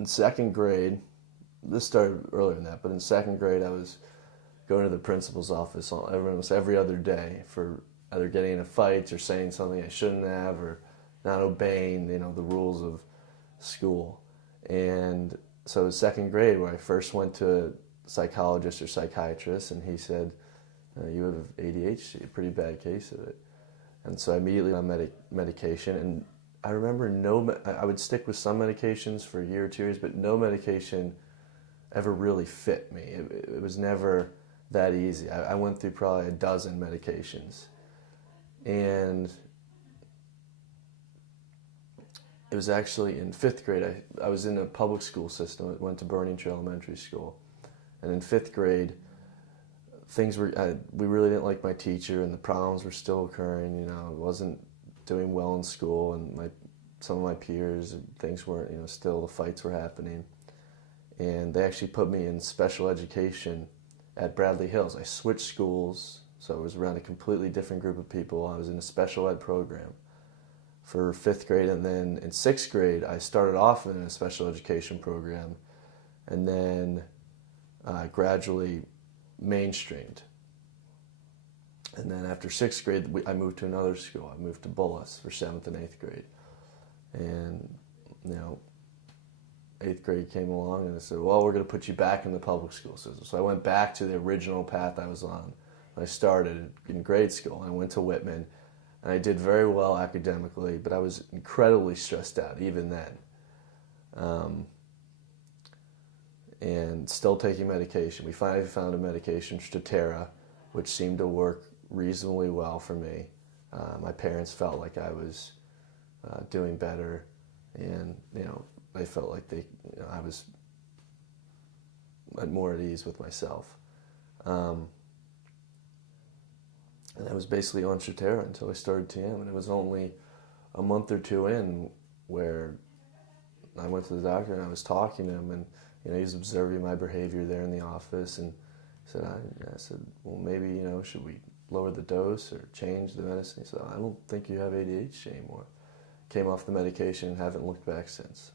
in second grade, this started earlier than that, but in second grade I was going to the principal's office almost every other day for either getting into fights or saying something I shouldn't have or not obeying, the rules of school. And so it was second grade where I first went to a psychologist or psychiatrist, and he said, you have ADHD, a pretty bad case of it. And so I immediately went on medication, and I remember I would stick with some medications for a year or 2 years, but no medication ever really fit me. It was never that easy. I went through probably a dozen medications. And it was actually in fifth grade. I was in a public school system. I went to Burning Trail Elementary School. And in fifth grade, we really didn't like my teacher, and the problems were still occurring. I wasn't doing well in school, and some of my peers, things weren't, still the fights were happening. And they actually put me in special education at Bradley Hills. I switched schools, so I was around a completely different group of people. I was in a special ed program for fifth grade, and then in sixth grade, I started off in a special education program, and then gradually mainstreamed. And then after sixth grade, I moved to another school. I moved to Bullis for seventh and eighth grade. And, eighth grade came along and they said, well, we're going to put you back in the public school system. So I went back to the original path I was on. I started in grade school. I went to Whitman, and I did very well academically, but I was incredibly stressed out even then. And still taking medication. We finally found a medication, Strattera, which seemed to work reasonably well for me. My parents felt like I was doing better, and they felt like I was more at ease with myself. And I was basically on Strattera until I started TM, and it was only a month or two in where I went to the doctor and I was talking to him, and he was observing my behavior there in the office, and I said, well, maybe, should we lower the dose or change the medicine? He said, I don't think you have ADHD anymore. Came off the medication and haven't looked back since.